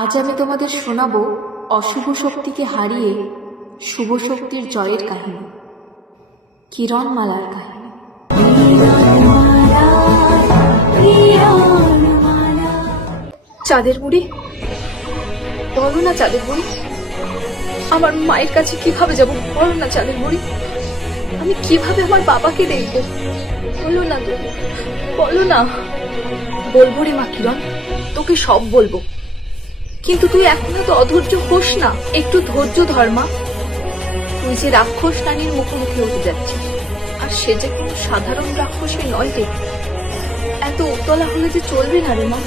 আজ আমি তোমাদের শোনাবো অশুভ শক্তিকে হারিয়ে শুভ শক্তির জয়ের কাহিনী, কিরণমালার কাহিনী। চাঁদের বুড়ি, বলো না চাঁদের বুড়ি, আমার মায়ের কাছে কিভাবে যাব? বলো না চাঁদের বুড়ি, আমি কিভাবে আমার বাবাকে দেখবো? বলো না তো, বলো না। বলবো রে মা কিরণ, তোকে সব বলবো, কিন্তু তুই এখনো তো অধৈর্য হোস না। একটু ধৈর্য ধর মা। তুই যে রাক্ষস রানীর মুখোমুখি হতে যাচ্ছিস, আর সে যে কোনো সাধারণ রাক্ষসী নয় রে। এত উতলা হলে যে চলবে না রে মা।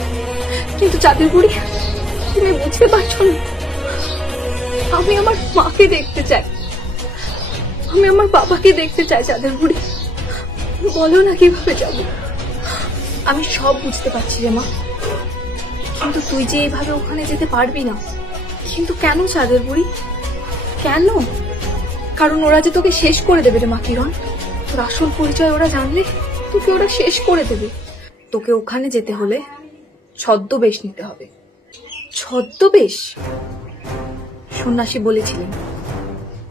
কিন্তু চাঁদের বুড়ি, তুমি বুঝতে পারছো না, আমি আমার মাকে দেখতে চাই, আমি আমার বাবাকে দেখতে চাই। চাঁদের বুড়ি, বলো না কিভাবে যাব? আমি সব বুঝতে পারছি রে মা, কিন্তু তুই যে এইভাবে ওখানে যেতে পারবি না। কিন্তু কেন চাঁদের বুড়ি, কেন? কারণ ওরা যে তোকে শেষ করে দেবে রে মা কিরণ। তোর আসল পরিচয় ওরা জানলে তোকে ওরা শেষ করে দেবে। তোকে ওখানে যেতে হলে ছদ্মবেশ নিতে হবে। ছদ্মবেশ? সন্ন্যাসী বলেছিলেন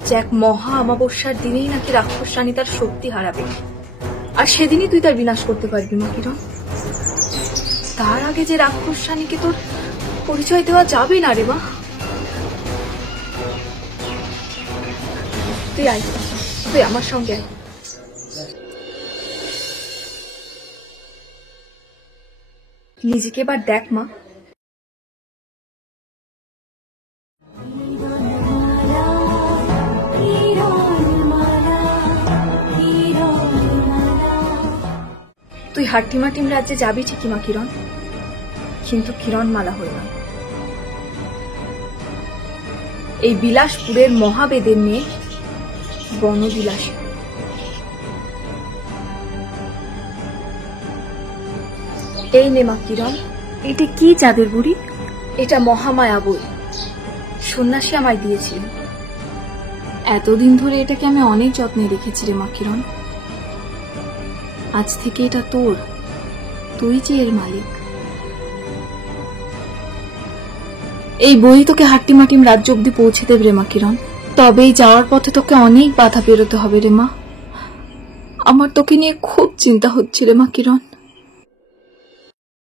যে এক মহা অমাবস্যার দিনেই নাকি রাক্ষস রানী তার শক্তি হারাবে, আর সেদিনই তুই তার বিনাশ করতে পারবি মা কিরণ। তার আগে যে রাক্ষস রানীকে তোর পরিচয় দেওয়া যাবে না রে মা। তুই আয়, তুই আমার সঙ্গে আয়। নিজেকে এবার দেখ মা। তুই হাট্টিমাটিম রাজ্যে যাবি ঠিকই মা কিরণ, কিন্তু কিরণমালা হয়ে না। এই বিলাসপুরের মহাবেদের মেয়ে বনবিলাসী। এই নে মা কিরণ। এটা কি চাঁদের বুড়ি? এটা মহামায়া বই, সন্ন্যাসী আমায় দিয়েছিল। এতদিন ধরে এটাকে আমি অনেক যত্নে রেখেছি রে মা কিরণ। আজ থেকে এটা তোর, তুই যে এর মালিক। এই বই তোকে হাট্টিমাটিম রাজ্য অব্দি পৌঁছে দেবে রে মা কিরণ। তবেই যাওয়ার পথে তোকে অনেক বাধা পেরোতে হবে রে মা। আমার তোকে নিয়ে খুব চিন্তা হচ্ছে রে মা কিরণ।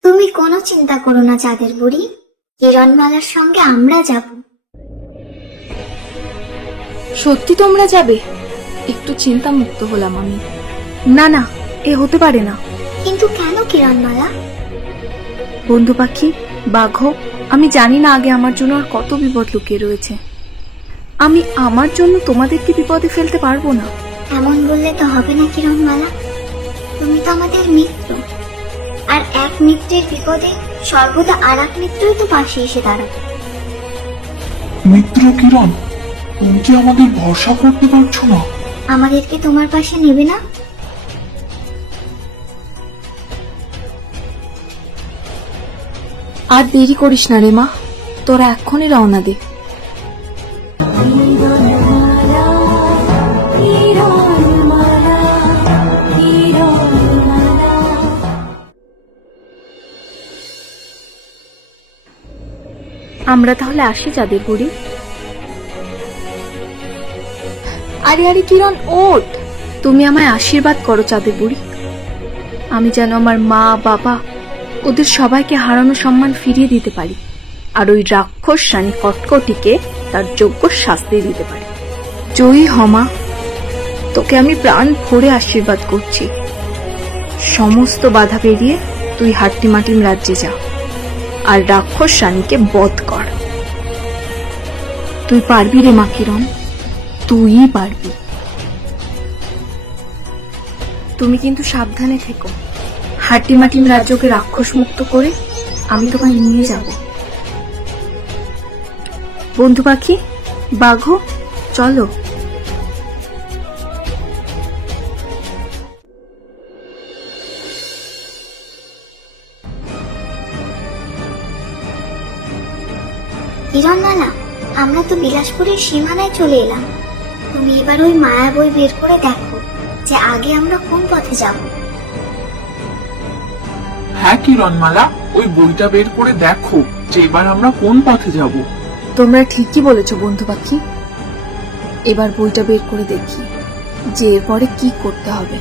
তুমি কোনো চিন্তা করো না চাঁদের বুড়ি, কিরণমালার সঙ্গে আমরা যাব। সত্যি তোমরা যাবে? একটু চিন্তা মুক্ত হলাম আমি। না না, এ হতে পারে না। কিন্তু কেন কিরণমালা? বন্ধু পাখি, বাঘ, আমি জানি না আগে আমার জন্য আর কত বিপদ লুকিয়ে রয়েছে। আমি আমার জন্য তোমাদেরকে বিপদে ফেলতে পারবো না। এমন বললে তো হবে না কিরণমালা, তুমি তো আমাদের মিত্র, আর এক মিত্রের বিপদে সর্বদা আর এক মিত্রই তো পাশে এসে দাঁড়াবে। মিত্র কিরণ, তুমি কি আমাদের ভরসা করতে পারছো না? আমাদেরকে তোমার পাশে নেবে না? আর দেরি করিস না রে মা, তোরা এক্ষুনি রওনা দে। আমরা তাহলে আসি চাঁদের বুড়ি। আরে আরে কিরণ, ওঠ। তুমি আমায় আশীর্বাদ করো চাঁদের বুড়ি, আমি যেন আমার মা বাবা ওদের সবাইকে হারানো সম্মান ফিরিয়ে দিতে পারি, আর ওই রাক্ষস রানী কটকটিকে তার যোগ্য শাস্তি দিতে পারি। জয়ী হমা, তোকে আমি প্রাণ ভরে আশীর্বাদ করছি। সমস্ত বাধা পেরিয়ে তুই হাট্টিমাটিম রাজ্যে যা, আর রাক্ষস রানীকে বধ কর। তুই পারবি রে মা কিরণ, তুই পারবি। তুমি কিন্তু সাবধানে থেকো। হাট্টিমাটিম রাজ্যকে রাক্ষস মুক্ত করে আমি তোমায় নিয়ে যাব। বন্ধু পাখি, বাঘ, চলো। কিরণমালা, আমরা তো বিলাসপুরের সীমানায় চলে এলাম। তুমি এবার ওই মায়া বই বের করে দেখো যে আগে আমরা কোন পথে যাব। হ্যাঁ কিরণমালা, ওই বইটা বের করে দেখো যে এবার আমরা কোন পথে যাব। তোমরা ঠিকই বলেছো বন্ধু পাখি। এবার বইটা বের করে দেখি যে এরপরে কি করতে হবে।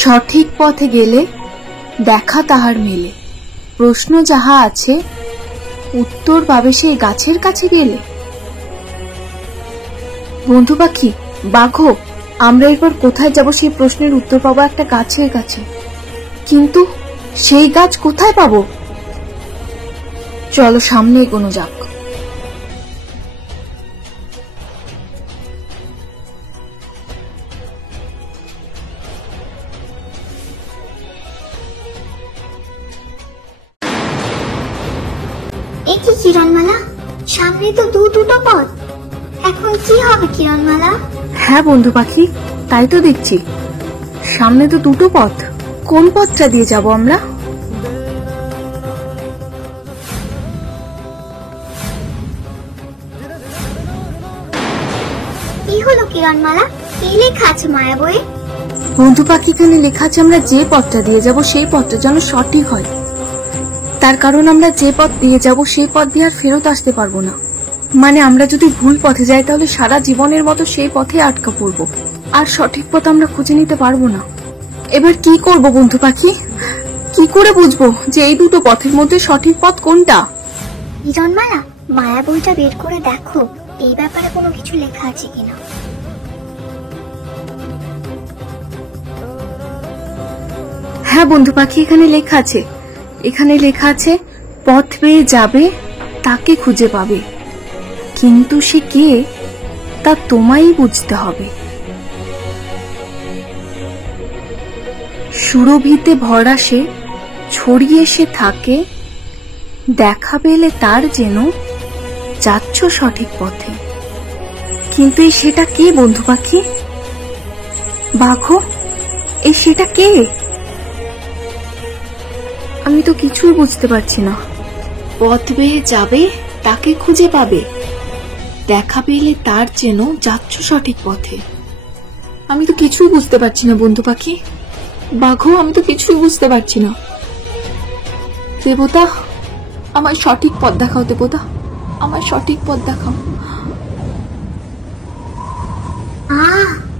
সঠিক পথে গেলে দেখা তাহার মেলে, প্রশ্ন যাহা আছে উত্তর পাবে সেই গাছের কাছে গেলে। বন্ধু পাখি, বাঘো, আমরা এরপর কোথায় যাব সেই প্রশ্নের উত্তর পাবো একটা গাছের কাছে, কিন্তু সেই গাছ কোথায় পাবো? চলো সামনে এগোনো যাক। এ কি কিরণমালা, সামনে তো দুটো পথ, এখন কি হবে কিরণমালা? হ্যাঁ বন্ধু পাখি, তাই তো দেখছি, সামনে তো দুটো পথ। কোন পথটা দিয়ে যাব আমরা? কি হলো কিরণমালা, কি লেখা আছে মায়া বইয়ে? বন্ধু পাখি, এখানে লেখা আছে আমরা যে পথটা দিয়ে যাব সেই পথটা যেন সঠিক হয়। তার কারণ আমরা যে পথ দিয়ে যাব সেই পথ দিয়ে আর ফেরত আসতে পারবো না। মানে আমরা যদি ভুল পথে যাই তাহলে সারা জীবনের মতো সেই পথে আটকা পড়বো, আর সঠিক পথ আমরা খুঁজে নিতে পারবো না। এবার কি করব বন্ধু পাখি? কি করে বুঝবো যে এই দুটো পথের মধ্যে সঠিক পথ কোনটা? কিরণমালা, মায়া বইটা বের করে দেখো এই ব্যাপারে কোনো কিছু লেখা আছে কিনা। হ্যাঁ বন্ধু পাখি, এখানে লেখা আছে, এখানে লেখা আছে পথ পেয়ে যাবে তাকে খুঁজে পাবে, কিন্তু সে কে তা তোমায় বুঝতে হবে। সুরভিতে ভরা সে ছড়িয়ে সে থাকে, দেখা পেলে তার যেন যাচ্ছ সঠিক পথে। কিন্তু এই সেটা কে বন্ধু পাখি? বাঘো, এই সেটা কে? আমি তো কিছুই বুঝতে পারছি না। পথ বেয়ে যাবে তাকে খুঁজে পাবে, দেখা পেলে তার যেন যাচ্ছ সঠিক পথে। আমি তো কিছুই বুঝতে পারছি না বন্ধু পাখি। বাঘো, আমি তো কিছুই বুঝতে পারছি না। দেবতা, আমার সঠিক পথ দেখাও, দেবতা আমার সঠিক পথ দেখাও।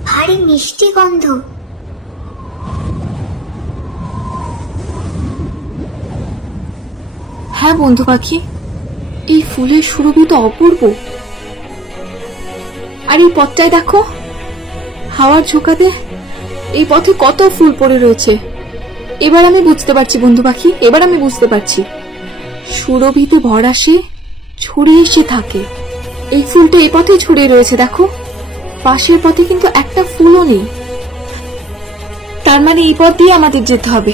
ভারী মিষ্টি গন্ধ। হ্যাঁ বন্ধু পাখি, এই ফুলের সুরভি তো অপূর্ব। আর এই পথটায় দেখো, হাওয়ার ঝোঁকাতে এই পথে কত ফুল পড়ে রয়েছে। এবার আমি বুঝতে পারছি বন্ধু পাখি, এবার আমি বুঝতে পারছি। সুরভিতে ভরা সে ছড়িয়ে সে থাকে, এই ফুলটা এই পথে ছড়িয়ে রয়েছে দেখো, পাশের পথে কিন্তু একটা ফুলও নেই। তার মানে এই পথ দিয়ে আমাদের যেতে হবে।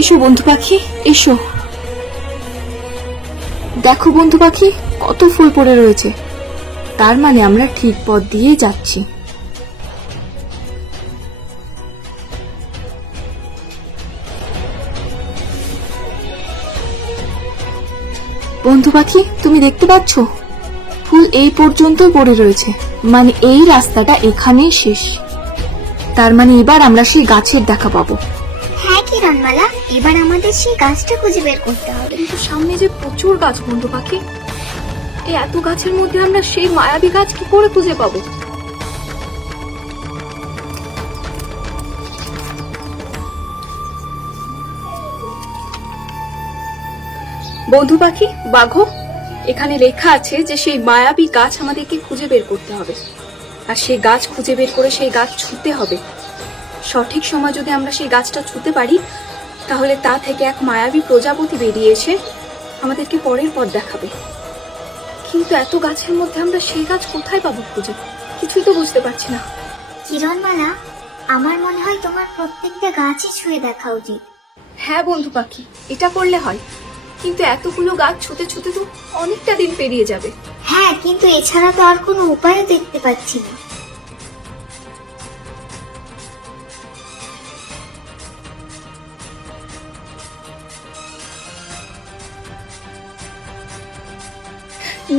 এসো বন্ধু পাখি, এসো। দেখো বন্ধু পাখি, কত ফুল পড়ে রয়েছে, তার মানে আমরা ঠিক পথ দিয়ে যাচ্ছি। বন্ধু পাখি, তুমি দেখতে পাচ্ছ ফুল এই পর্যন্ত পড়ে রয়েছে, মানে এই রাস্তাটা এখানেই শেষ। তার মানে এবার আমরা সেই গাছের দেখা পাবো। হ্যাঁ কিরণমালা, এবার আমাদের সেই গাছটা খুঁজে বের করতে হবে। কিন্তু সামনে যে প্রচুর গাছ বন্ধু পাখি, এই এত গাছের মধ্যে আমরা সেই মায়াবী গাছ কি করে খুঁজে পাবো? বন্ধু পাখি, বাঘো, এখানে লেখা আছে যে সেই মায়াবী গাছ আমাদেরকে খুঁজে বের করতে হবে, আর সেই গাছ খুঁজে বের করে সেই গাছ ছুঁতে হবে। সঠিক সময় যদি আমরা সেই গাছটা ছুঁতে পারি তাহলে তা থেকে এক মায়াবী প্রজাপতি বেরিয়ে এসে আমাদেরকে পরের পথ দেখাবে। কিন্তু এত গাছের মধ্যে আমরা সেই গাছ কোথায় পাবো খুঁজে? কিছুই তো বুঝতে পারছি না। কিরণমালা, আমার মনে হয় তোমার প্রত্যেকটা গাছই ছুঁয়ে দেখা উচিত। হ্যাঁ বন্ধু পাখি, এটা করলে হয়, কিন্তু এতগুলো গাছ ছুতে ছুতে তো অনেকটা দিন পেরিয়ে যাবে। হ্যাঁ, কিন্তু এছাড়া তো আর কোনো উপায়ও দেখতে পাচ্ছি না।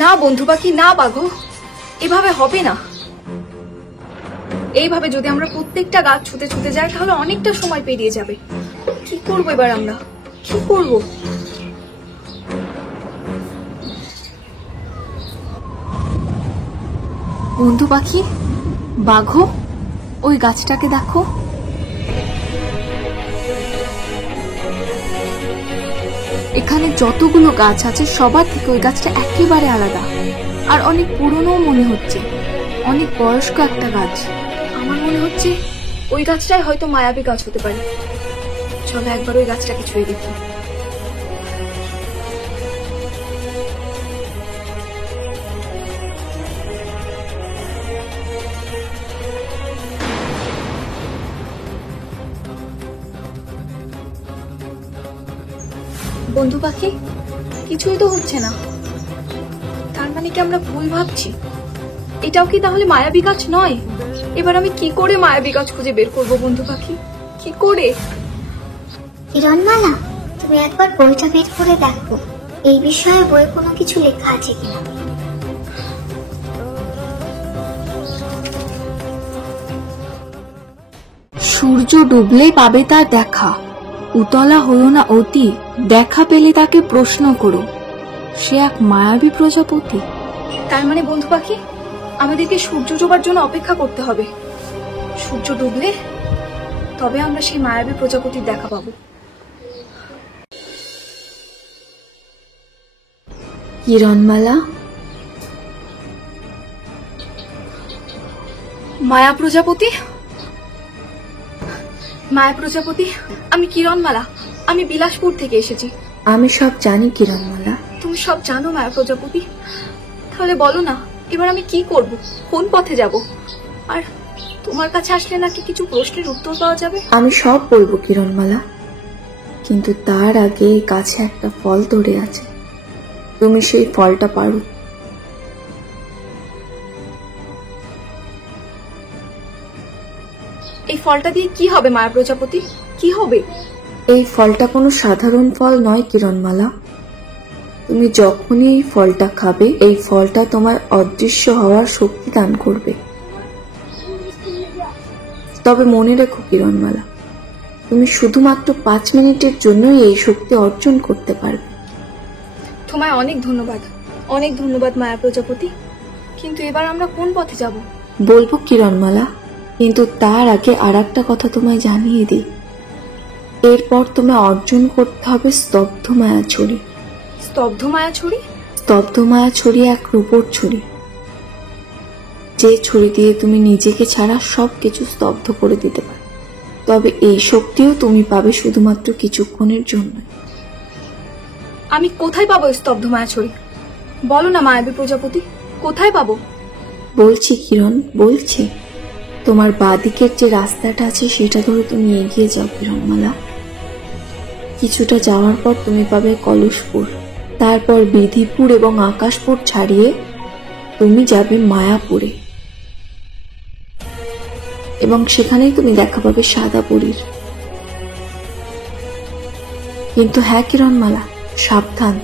না বন্ধু পাখি, না বাঘো, এভাবে হবে না। এইভাবে যদি আমরা প্রত্যেকটা গাছ ছুতে ছুতে যাই তাহলে অনেকটা সময় পেরিয়ে যাবে। কি করবো এবার আমরা, কি করব? বন্ধু পাখি, বাঘো, ওই গাছটাকে দেখো। এখানে যতগুলো গাছ আছে সবার থেকে ওই গাছটা একেবারে আলাদা, আর অনেক পুরনো মনে হচ্ছে, অনেক বয়স্ক একটা গাছ। আমার মনে হচ্ছে ওই গাছটাই হয়তো মায়াবী গাছ হতে পারে। চলো একবার ওই গাছটাকে ছুঁয়ে দেখি। বন্ধু পাখি, কিছুই তো হচ্ছে না। তার মানে কি আমরা ভুল ভাবছি? এটাও কি তাহলে মায়াবী গাছ নয়? এবার আমি কি করে মায়াবী গাছ খুঁজে বের করবো বন্ধু পাখি, কি করে? কিরণমালা, তুমি একবার বইটা বের করে দেখো, এই বিষয়ে বইয়ে কোনো কিছু লেখা আছে কিনা। সূর্য ডুবলেই পাবে তার দেখা, উতলা হইও না অতি, দেখা পেলে তাকে প্রশ্ন করো, সে এক মায়াবী প্রজাপতি। তার মানে বন্ধু পাখি আমাদেরকে সূর্য ডোবার জন্য অপেক্ষা করতে হবে। সূর্য ডুবলে তবে আমরা সেই মায়াবী প্রজাপতির দেখা পাবো। কিরণমালা, মায়া প্রজাপতি, মায়া প্রজাপতি, আমি কিরণমালা, আমি বিলাসপুর থেকে এসেছি। আমি সব জানি কিরণমালা। তুমি সব জানো মায়া প্রজাপতি? তাহলে বলো না, এবার আমি কি করব, কোন পথে যাব? আর তোমার কাছে আসলে নাকি কিছু প্রশ্নের উত্তর পাওয়া যাবে। আমি সব বলবো কিরণমালা, কিন্তু তার আগে কাছে একটা ফল ধরে আছে, তুমি সেই ফলটা পারো। এই ফলটা দিয়ে কি হবে মায়া প্রজাপতি, কি হবে? এই ফলটা কোনো সাধারণ ফল নয় কিরণমালা। তুমি যখনই এই ফলটা খাবে, এই ফলটা তোমার অদৃশ্য হওয়ার শক্তি দান করবে। তবে মনে রেখো কিরণমালা, তুমি শুধুমাত্র 5 মিনিটের জন্যই এই শক্তি অর্জন করতে পারবে। তোমায় অনেক ধন্যবাদ, অনেক ধন্যবাদ মায়া প্রজাপতি। কিন্তু এবার আমরা কোন পথে যাব? বলবো কিরণমালা, কিন্তু তার আগে আর একটা কথা তোমায় জানিয়ে দিই। এরপর তোমায় অর্জন করতে হবে স্তব্ধ মায়া ছড়ি। স্তব্ধ মায়া ছড়ি? স্তব্ধ মায়া ছড়ি এক রূপোর ছড়ি, যে ছড়ি দিয়ে তুমি নিজেকে ছাড়া সবকিছু স্তব্ধ করে দিতে পারো। তবে এই শক্তিও তুমি পাবে শুধুমাত্র কিছুক্ষণের জন্য। আমি কোথায় পাবো স্তব্ধ মায়া ছড়ি? বলো না মায়াবী প্রজাপতি, কোথায় পাবো? বলছি কিরণ, বলছি। তোমার বাঁদিকের যে রাস্তাটা আছে সেটা ধরে তুমি এগিয়ে যাও কিরণমালা। কিছুটা যাওয়ার পর তুমি পাবে কলসপুর, তারপর বিধিপুর এবং আকাশপুর ছাড়িয়ে তুমি যাবে মায়াপুরে, এবং সেখানেই তুমি দেখা পাবে সাদাপুরীর। কিন্তু হ্যাঁ কিরণমালা, সাবধান,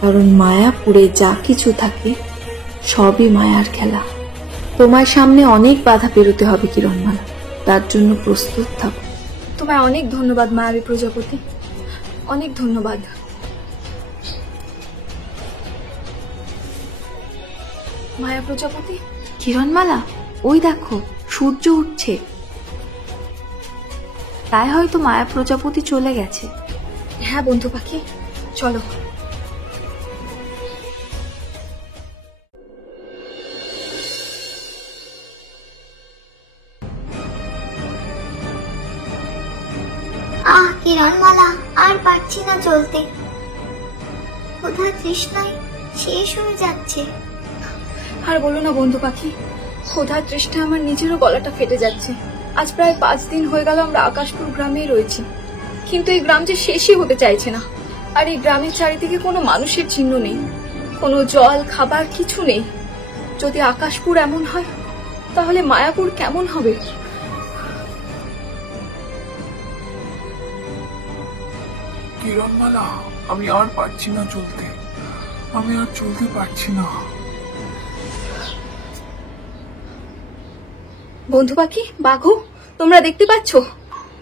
কারণ মায়াপুরে যা কিছু থাকে সবই মায়ার খেলা। তোমার সামনে অনেক বাধা পেরোতে হবে কিরণমালা, তার জন্য প্রস্তুত থাকো। তোমায় অনেক ধন্যবাদ মায়াবী প্রজাপতি, অনেক ধন্যবাদ। মায়া প্রজাপতি, কিরণমালা, ওই দেখো সূর্য উঠছে, তাই হয়তো মায়া প্রজাপতি চলে গেছে। হ্যাঁ বন্ধু পাখি, চলো। কিরণমালা, আর পারছি না চলতে, ক্ষুধা তৃষ্ণায় শেষ হয়ে যাচ্ছে। আর বলো না বন্ধু পাখি, ক্ষুধার তৃষ্ণা আমার নিজেরও গলাটা ফেটে যাচ্ছে। আজ প্রায় 5 দিন হয়ে গেল আমরা আকাশপুর গ্রামেই রয়েছি, কিন্তু এই গ্রাম যে শেষই হতে চাইছে না। আর এই গ্রামের চারিদিকে কোনো মানুষের চিহ্ন নেই, কোনো জল খাবার কিছু নেই। যদি আকাশপুর এমন হয়, তাহলে মায়াপুর কেমন হবে? কিরণমালা, আমি আর পারছি না চলতে, আমি আর চলতে পারছি না। বন্ধু পাখি, বাঘু, তোমরা দেখতে পাচ্ছ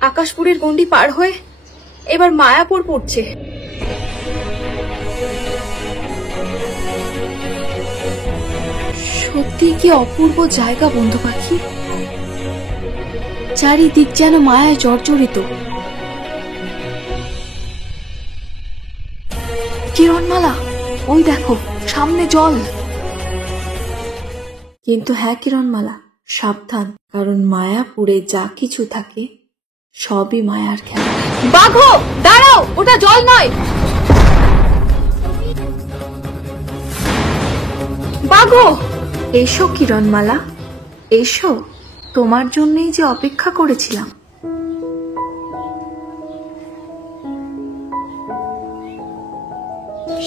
আকাশপুরের গণ্ডি পার হয়ে এবার মায়াপুর পড়ছে। সত্যি কি অপূর্ব জায়গা বন্ধু পাখি, চারিদিক যেন মায়ায় জর্জরিত। কিরণমালা, ওই দেখো সামনে জল। কিন্তু হ্যাঁ কিরণমালা, সাবধান, কারণ মায়াপুরে যা কিছু থাকে সবই মায়ার খেলা। বাঘু, দাঁড়াও, ওটা জল নয়। বাঘু, এসো কিরণমালা, এসো, তোমার জন্যই যে অপেক্ষা করেছিলাম।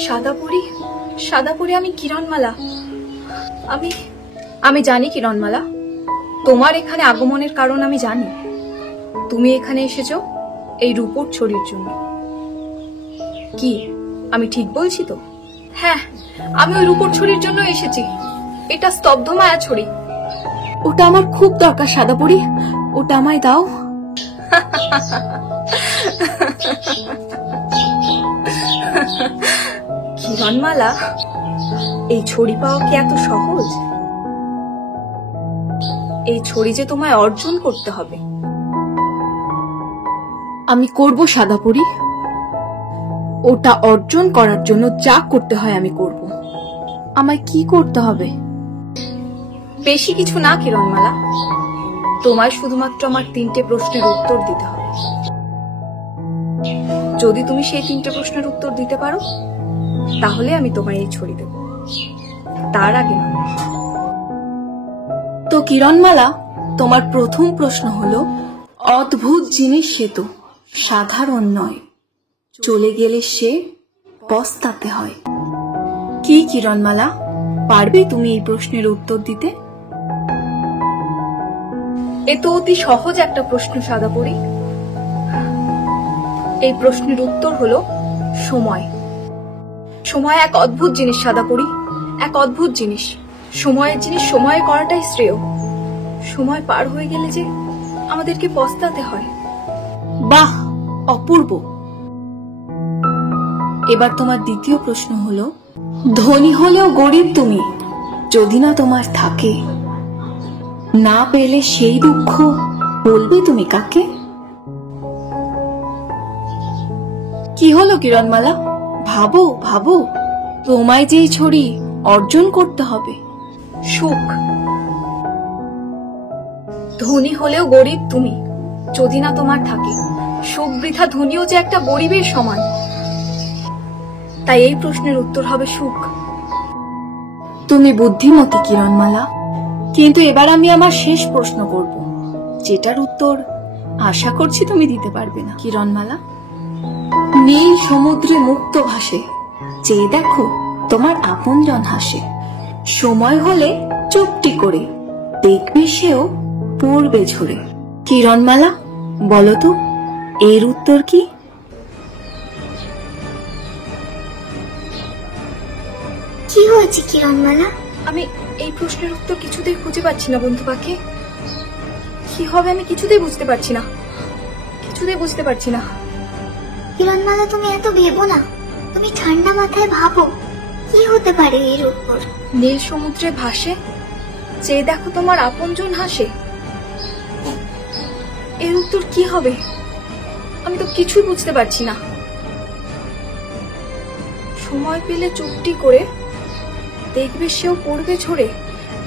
সাদাপুরি, সাদাপুরি, আমি কিরণমালা। আমি জানি কিরণমালা, তোমার এখানে আগমনের কারণ আমি জানি। তুমি এখানে এসেছো এই রূপোর ছড়ির জন্য। কি আমি ঠিক বলছি তো? হ্যাঁ, আমি ওই রূপোর ছড়ির জন্য এসেছি। এটা স্তব্ধ মায়া ছড়ি। ওটা আমার খুব দরকার সাদাপুরি, ওটা আমায় দাও। কিরণমালা, এই ছড়ি পাওয়া কি এত সহজ? এই ছড়ি যে তোমায় অর্জন করতে হবে। আমি করব সাদাপুরি, ওটা অর্জন করার জন্য যা করতে হয় আমি করব। আমায় কি করতে হবে? বেশি কিছু না কিরণমালা, তোমায় শুধুমাত্র আমার 3টে প্রশ্নের উত্তর দিতে হবে। যদি তুমি সেই 3টে প্রশ্নের উত্তর দিতে পারো, তাহলে আমি তোমায় এই ছড়ি দেব। তার আগে না। তো কিরণমালা, তোমার প্রথম প্রশ্ন হলো, অদ্ভুত জিনিস সে তো সাধারণ নয়, চলে গেলে সে পস্তাতে হয়। কি কিরণমালা, পারবে তুমি এই প্রশ্নের উত্তর দিতে? এ তো অতি সহজ একটা প্রশ্ন সাদাপুরি। এই প্রশ্নের উত্তর হলো সময়। সময় এক অদ্ভুত জিনিস সাদাপুরি, এক অদ্ভুত জিনিস। সময়ের জিনিস সময়ে করাটাই শ্রেয়। সময় পার হয়ে গেলে যে আমাদেরকে পস্তাতে হয়। বাহ, অপূর্ব। এবার তোমার দ্বিতীয় প্রশ্ন হলো, ধনী হলেও গরিব তুমি যদি না তোমার থাকে, না পেলে সেই দুঃখ বলবে তুমি কাকে? কি হলো কিরণমালা, ভাবো ভাবো, তোমায় যে ছড়ি অর্জন করতে হবে। সুখ। ধনী হলেও গরিব তুমি যদি না তোমার থাকে, সুখ বৃথা ধনীও যে একটা গরিবের সমান। তাই এই প্রশ্নের উত্তর হবে সুখ। তুমি বুদ্ধিমতী কিরণমালা, কিন্তু এবার আমি আমার শেষ প্রশ্ন করব, যেটার উত্তর আশা করছি তুমি দিতে পারবে না। কিরণমালা, নীল সমুদ্রে মুক্ত ভাসে, চেয়ে দেখো তোমার আপনজন হাসে। সময় হলে চুপটি করে দেখবে সেও পড়বে ঝরে। কিরণমালা, বলো তো এর উত্তর কি? কি হয়েছে কিরণমালা? আমি এই প্রশ্নের উত্তর কিছুতেই খুঁজে পাচ্ছি না বন্ধু পাখি। কি হবে আমি কিছুতেই বুঝতে পারছি না, কিছুতেই বুঝতে পারছি না। কিরণমালা, তুমি এত ভেবো না, তুমি ঠান্ডা মাথায় ভাবো কি হতে পারে এর উত্তর। নীল সমুদ্রে ভাসে, চেয়ে দেখো তোমার আপনজন হাসে। এর উত্তর কি হবে? আমি তো কিছুই বুঝতে পারছি না। সময় পেলে চুপটি করে দেখবে সেও পড়বে ঝরে।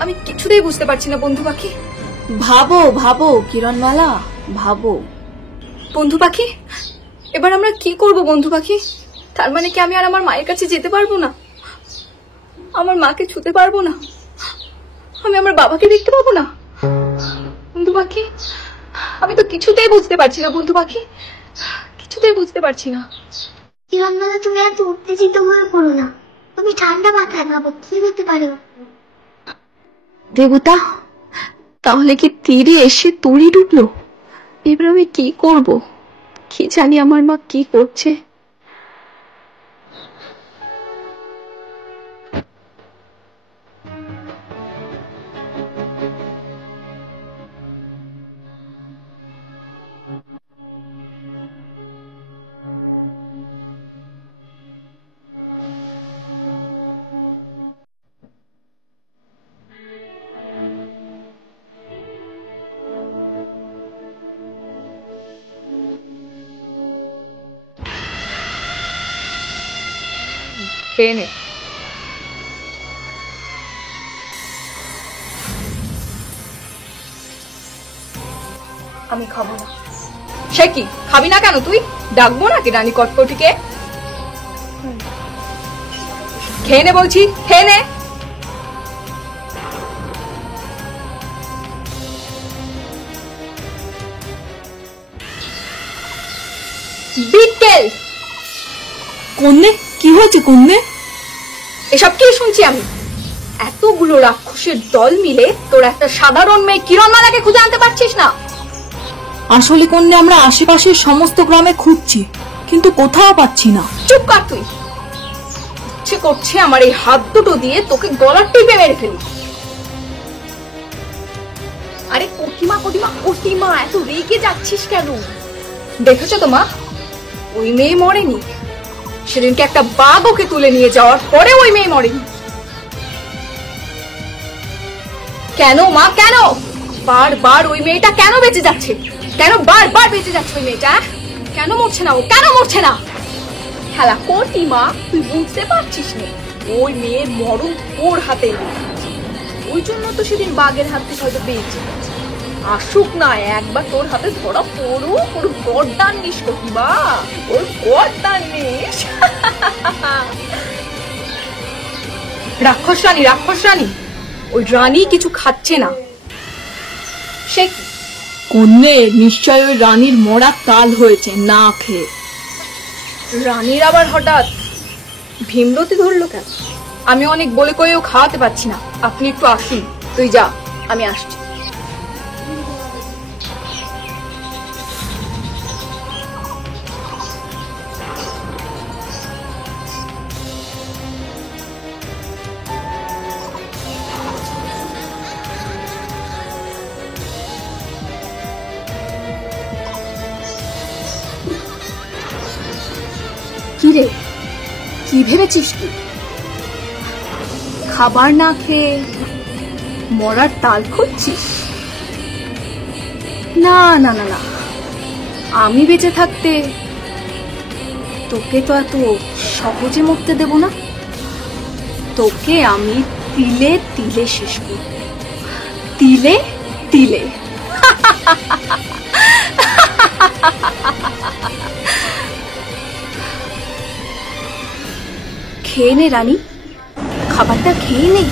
আমি কিছুতেই বুঝতে পারছি না বন্ধু পাখি। ভাবো ভাবো কিরণমালা, ভাবো। বন্ধু পাখি, এবার আমরা কি করব বন্ধু পাখি? তার মানে কি আমি আর আমার মায়ের কাছে যেতে পারবো না? আমার মাকে ছুতে পারবো না? আমি আমার বাবাকে দেখতে পাবো না? বন্ধু পাখি, আমি তো কিছুতেই বুঝতে পারছি না বন্ধু পাখি, কিছুতেই বুঝতে পারছি না। কিরণমালা, তুমি এত উত্তেজিত হয়ে পড়ো না। তুমি ঠান্ডা মাথায় ভাবো কি হতে পারে। দেবতা, তাহলে কি তীরে এসে তরি ডুবলো? এবার আমি কি করব? কি জানি আমার মা কি করছে। খেয়ে নে। আমি খাবো না। সে কি, খাবি না কেন তুই? ডাকবো নাকি রানী কটকটিকে? খেয়ে নে বলছি, খেয়ে নে। বিকেল কন্যে, কি হয়েছে কন্যে? এসব কি শুনছি আমি? এতগুলো রাক্ষসের দল মিলে তোর একটা সাধারণ মেয়ে কিরণমালাকে খুঁজে আনতে পারছিস না? আসলে কন্যে, আমরা আশেপাশের সমস্ত গ্রামে খুঁজছি, কিন্তু কোথাও পাচ্ছি না। চুপ কর তুই। ইচ্ছে করছে আমার এই হাত দুটো দিয়ে তোকে গলার টিপে মেরে ফেলি। আরে কটিমা কটিমা কটিমা, এত রেগে যাচ্ছিস কেন? দেখেছো তো মা, ওই মেয়ে মরেনি। সেদিনকে একটা বাঘ ওকে তুলে নিয়ে যাওয়ার পরে ওই মেয়ে মরেনি। কেন মা, কেন বারবার ওই মেয়েটা কেন বেঁচে যাচ্ছে? কেন বারবার বেঁচে যাচ্ছে ওই মেয়েটা? কেন মরছে না ও? কেন মরছে না? খেলা করতি মা, তুই বুঝতে পারছিস না? ওই মেয়ের মরণ ওর হাতে, ওই জন্য তো সেদিন বাঘের হাত থেকে হয়তো বেঁচে গেছে। আসুক না একবার তোর হাতে ধরা পড়ুক, ওর গর্দান নিস কটিমা, ওর গর্দান নিস। রাক্ষস রানী, রাক্ষস রানী, ওই রানী কিছু খাচ্ছে না। সে কি কন্যে, নিশ্চয় ওই রানীর মরা কাল হয়েছে না খেয়ে। রানীর আবার হঠাৎ ভীমরতি ধরলো কেন? আমি অনেক বলে কয়েও খাওয়াতে পারছি না। আপনি একটু আসুন। তুই যা, আমি আসছি। কিরে, কি ভেবেছিস তুই? খাবার না খেয়ে মরার তাল খুঁজছিস? না না না না, আমি বেঁচে থাকতে তোকে তো এত সহজে মরতে দেব না। তোকে আমি তিলে তিলে শেষ করব, তিলে তিলে। খেয়ে নে রানী, খাবারটা খেয়ে নে।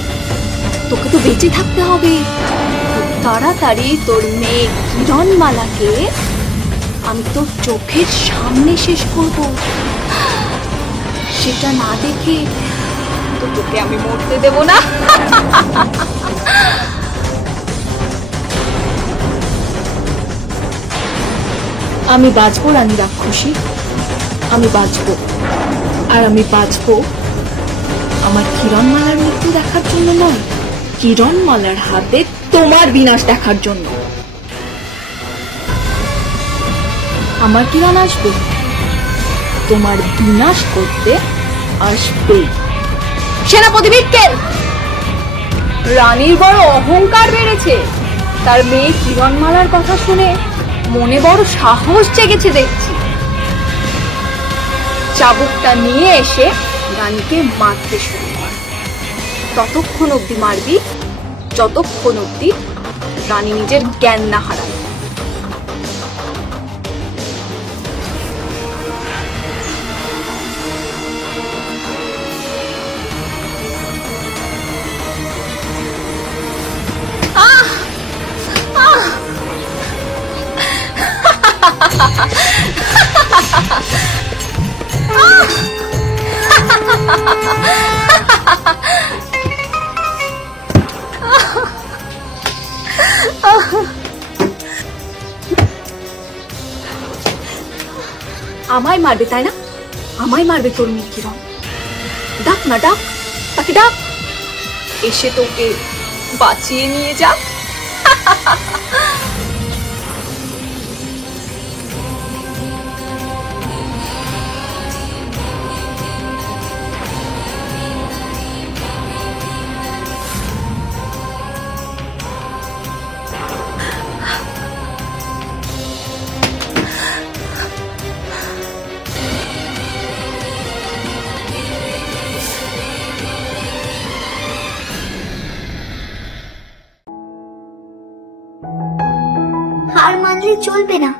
তোকে তো বেঁচে থাকতে হবে। তাড়াতাড়ি তোর মেয়ে কিরণমালাকে আমি তোর চোখের সামনে শেষ করব। সেটা না দেখে তো তোকে আমি মরতে দেব না। আমি বাঁচবো রানী রাক্ষসী, আমি বাঁচবো। আর আমি বাঁচবো আমার কিরণমালার মৃত্যু দেখার জন্য নয়, কিরণমালার হাতে তোমার বিনাশ দেখার জন্য। আমার কিরণ আসবে, তোমার বিনাশ করতে আসবে। সেনাপতি বিক্কেল, রানীর বড় অহংকার বেড়েছে। তার মেয়ে কিরণমালার কথা শুনে মনে বড় সাহস জেগেছে দেখছি। চাবুকটা নিয়ে এসে রানীকে মারতে শুরু কর। ততক্ষণ অব্দি মারবি যতক্ষণ অব্দি রানী নিজের জ্ঞান না হারায়। আমায় মারবে তাই না? আমায় মারবে তোর মেয়ে কিরণ। ডাক না, ডাক, তাকে ডাক, এসে তোকে বাঁচিয়ে নিয়ে যা। হার মানলে চলবে না,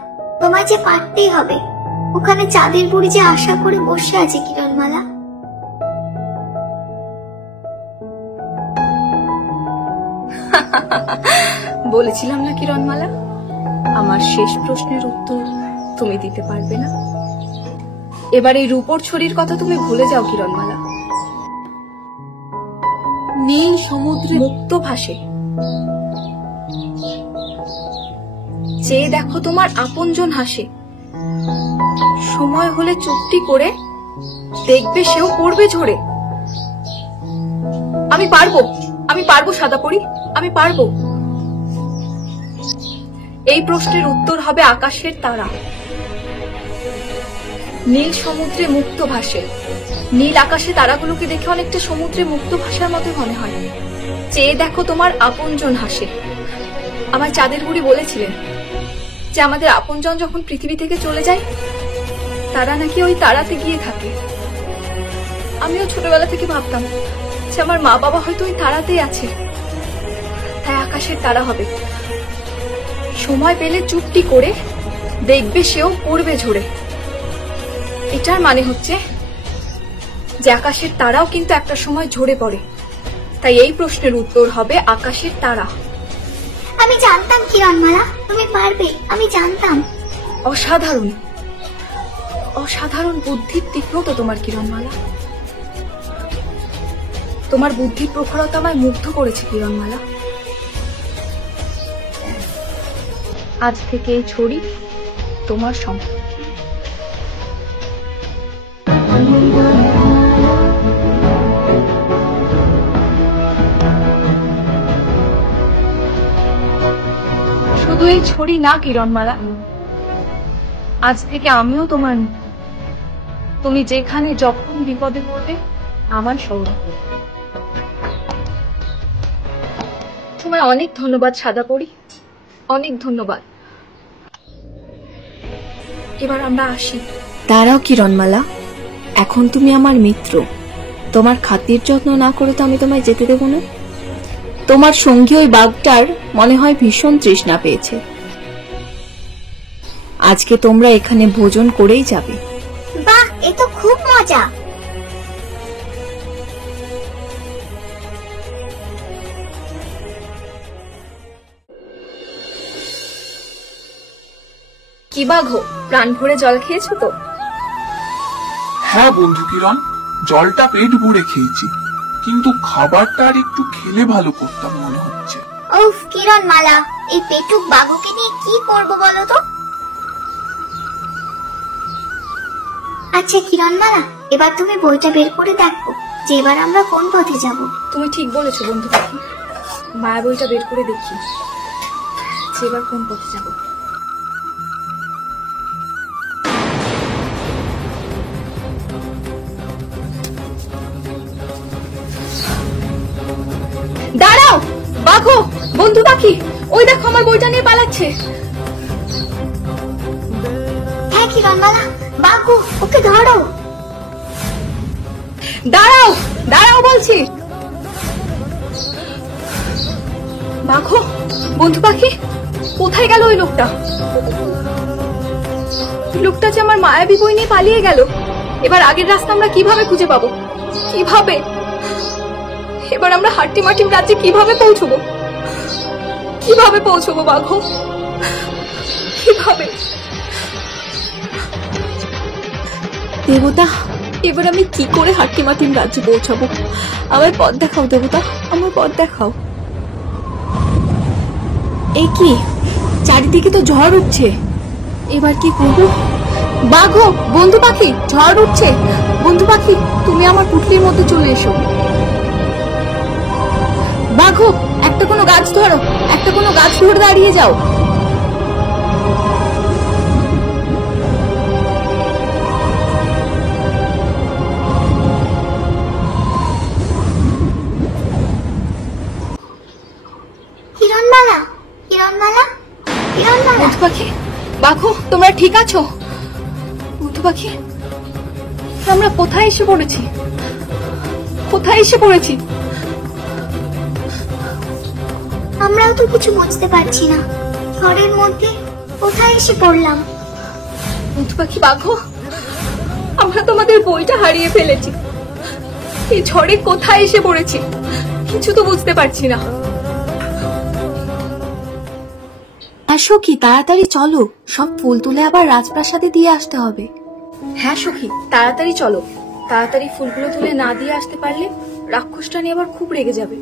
তোমায় যে পারতেই হবে। ওখানে চাঁদের বুড়ি যে আশা করে বসে আছে কিরণমালা। বলেছিলাম না কিরণমালা, আমার শেষ প্রশ্নের উত্তর তুমি দিতে পারবে না। এবার এই রূপোর ছড়ির কথা তুমি ভুলে যাও কিরণমালা। নীল সমুদ্রে মুক্ত ভাসে, চেয়ে দেখো তোমার আপনজন হাসে। সময় হলে চুপটি করে দেখবে সেও পড়বে ঝরে। আমি পারবো, আমি পারবো সাদাপরি, আমি পারবো। এই প্রশ্নের উত্তর হবে আকাশের তারা। নীল সমুদ্রে মুক্ত ভাসে, নীল আকাশে তারাগুলোকে দেখে অনেকটা সমুদ্রে মুক্ত ভাষার মতো মনে হয়। চেয়ে দেখো তোমার আপনজন হাসে। আমার চাঁদের বুড়ি বলেছিলেন যে আমাদের আপনজন যখন পৃথিবী থেকে চলে যায়, তারা নাকি ওই তারাতে গিয়ে থাকে। আমিও ছোটবেলা থেকে ভাবতাম যে আমার মা বাবা হয়তো ওই তারাতেই আছে, তাই আকাশের তারা হবে। সময় পেলে চুপটি করে দেখবে সেও পড়বে ঝরে। এটার মানে হচ্ছে যে আকাশের তারাও কিন্তু একটা সময় ঝরে পড়ে। তাই এই প্রশ্নের উত্তর হবে আকাশের তারা। আমি জানতাম কিরণমালা তুমি পারবে, আমি জানতাম। অসাধারণ, অসাধারণ বুদ্ধির তীক্ষ্ণতা তোমার কিরণমালা। তোমার বুদ্ধির প্রখরতা আমায় মুগ্ধ করেছে কিরণমালা। আজ থেকে এই ছড়ি তোমার সম্পত্তি। শুধু এই ছড়ি না কিরণমালা, আজ থেকে আমিও তোমার। তুমি যেখানে যখন বিপদে পড়বে আমার সৌরভ। তোমায় অনেক ধন্যবাদ সাদাপরি, অনেক ধন্যবাদ। এবার আমরা আসি। দাঁড়াও কিরণমালা, এখন তুমি আমার মিত্র। তোমার খাতির যত্ন না করে তো আমি তোমায় যেতে দেব না। তোমার সঙ্গী ওই বাঘটার মনে হয় ভীষণ তৃষ্ণা পেয়েছে। আজকে তোমরা এখানে ভোজন করেই যাবে। বাহ, এ তো খুব মজা। কি বাঘো, প্রাণ ভরে জল খেয়েছো তো? হ্যাঁ বন্ধু কিরণ, জলটা পেট ভরে খেয়েছি, কিন্তু খাবারটা আর একটু খেলে ভালো করতাম মনে হচ্ছে। উফ কিরণমালা, এই পেটুক বাঘকে নিয়ে কি করবো বলো তো? আচ্ছা কিরণমালা, এবার তুমি বইটা বের করে দেখো যে এবার আমরা কোন পথে যাব। তুমি ঠিক বলেছো বন্ধু পাখি, মায়া বইটা বের করে দেখি যে এবার কোন পথে যাব। দাঁড়াও বাঘো, বন্ধু পাখি, ওই দেখো আমার বইটা নিয়ে পালাচ্ছে। হ্যাঁ কিরণমালা, বাঘু ওকে ধরো। দাঁড়াও, দাঁড়াও বলছি। বাঘো, বন্ধু পাখি, কোথায় গেল ওই লোকটা? লোকটা যে আমার মায়াবী বই নিয়ে পালিয়ে গেল। এবার আগের রাস্তা আমরা কিভাবে খুঁজে পাবো? কিভাবে? এবার আমরা হাট্টিমাটিম রাজ্যে কিভাবে পৌঁছবো? কিভাবে পৌঁছবো বাঘো? কিভাবে? দেবতা, এবার আমি কি করে হাট্টিমাটিম রাজ্যে পৌঁছাবো? আমার পথ দেখাও দেবতা, আমার পথ দেখাও। এ কি, চারিদিকে তো ঝড় উঠছে। এবার কি করবো? বাঘো, বন্ধু পাখি, ঝড় উঠছে। বন্ধু পাখি, তুমি আমার পুটলির মধ্যে চলে এসো। বাঘো, একটা কোনো গাছ ধরো, একটা কোনো গাছ ধরে দাঁড়িয়ে যাও। কিরণমালা, কিরণমালা, কিরণমালা। বন্ধু পাখি, বাঘো, তোমরা ঠিক আছো? বন্ধু পাখি, আমরা কোথায় এসে পড়েছি? কোথায় এসে পড়েছি? আমরাও তো কিছু বুঝতে পারছি না, ঘরের মধ্যে কোথায় এসে পড়লাম। বন্ধু পাখি, বাঘো, আমরা তোমাদের বইটা হারিয়ে ফেলেছি। এই ঝড়ে কোথায় এসে পড়েছি কিছু তো বুঝতে পারছি না। সখী, তাড়াতাড়ি চলো, সব ফুল তুলে আবার রাজপ্রাসাদে দিয়ে আসতে হবে। হ্যাঁ সখী, তাড়াতাড়ি চলো। তাড়াতাড়ি ফুলগুলো তুলে না দিয়ে আসতে পারলে রাক্ষসটা নিয়ে আবার খুব রেগে যাবে।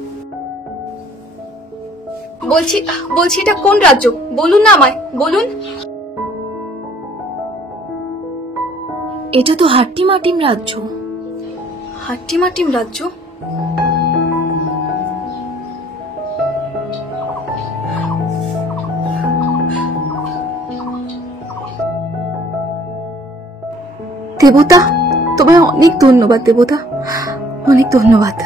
বলছি বলছি এটা কোন রাজ্য? বলুন না আমায়, বলুন। এটা তো হাট্টিমাটিম রাজ্য। হাট্টিমাটিম রাজ্য? দেবতা, তোমায় অনেক ধন্যবাদ দেবতা, অনেক ধন্যবাদ।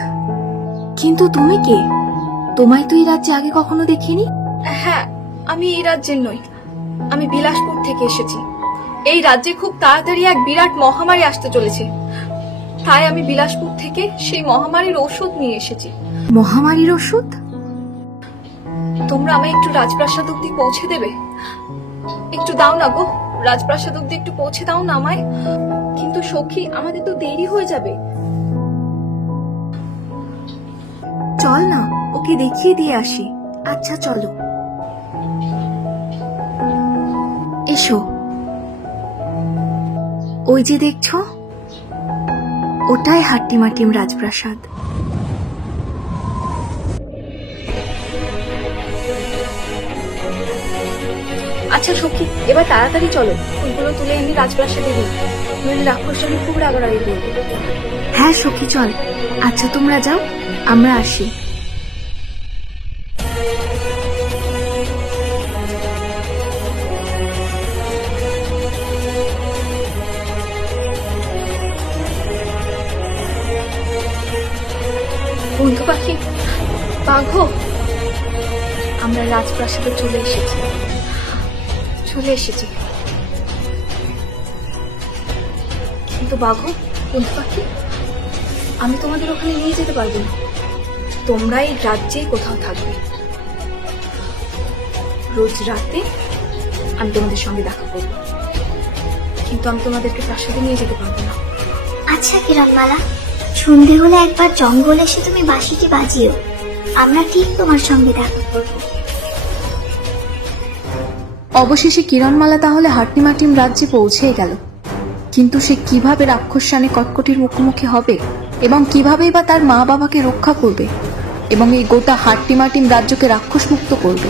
কিন্তু তুমি কে? তোমায় তো এই রাজ্যে আগে কখনো দেখিনি। হ্যাঁ, আমি এই রাজ্যের নই, আমি বিলাসপুর থেকে এসেছি। এই রাজ্যে খুব তাড়াতাড়ি এক বিরাট মহামারী আসতে চলেছে, তাই আমি বিলাসপুর থেকে সেই মহামারীর ওষুধ নিয়ে এসেছি। মহামারীর ওষুধ? তোমরা আমায় একটু রাজপ্রাসাদ অব্দি পৌঁছে দেবে? একটু দাও না গো, রাজপ্রাসাদ অব্দি একটু পৌঁছে দাও না আমায়। কিন্তু সখী, আমাদের তো দেরি হয়ে যাবে। চল না, ওকে দেখিয়ে দিয়ে আসি। আচ্ছা চলো, এসো। ওই যে দেখছো, ওটাই হাট্টিমাটিম রাজপ্রাসাদ। আচ্ছা সখী, এবার তাড়াতাড়ি চলো, ফুলগুলো তুলে এনে রাজপ্রাসাদে দিই, নইলে রাক্ষসটা খুব রাগারাগি করবে। হ্যাঁ সখী, চল। আচ্ছা তোমরা যাও, আমরা আসি। বন্ধু পাখি, বাঘো, আমরা রাজপ্রাসাদে চলে এসেছি। কিন্তু বাঘো, বন্ধু পাখি, আমি তোমাদের ওখানে নিয়ে যেতে পারবো না। তোমরা এই রাজ্যেই কোথাও থাকবে। রোজ রাতে আমি তোমাদের সঙ্গে দেখা করব, কিন্তু আমি তোমাদেরকে প্রাসাদে নিয়ে যেতে পারবো না। আচ্ছা কিরণমালা, সন্ধে হলে একবার জঙ্গলে এসে তুমি বাঁশিটি বাজিও, আমরা ঠিক তোমার সঙ্গে দেখা করবো। অবশেষে কিরণমালা তাহলে হাট্টিমাটিম রাজ্যে পৌঁছেই গেল। কিন্তু সে কিভাবে রাক্ষসানে কটকটির মুখোমুখি হবে, এবং কিভাবেই বা তার মা বাবাকে রক্ষা করবে, এবং এই গোটা হাট্টিমাটিম রাজ্যকে রাক্ষস মুক্ত করবে?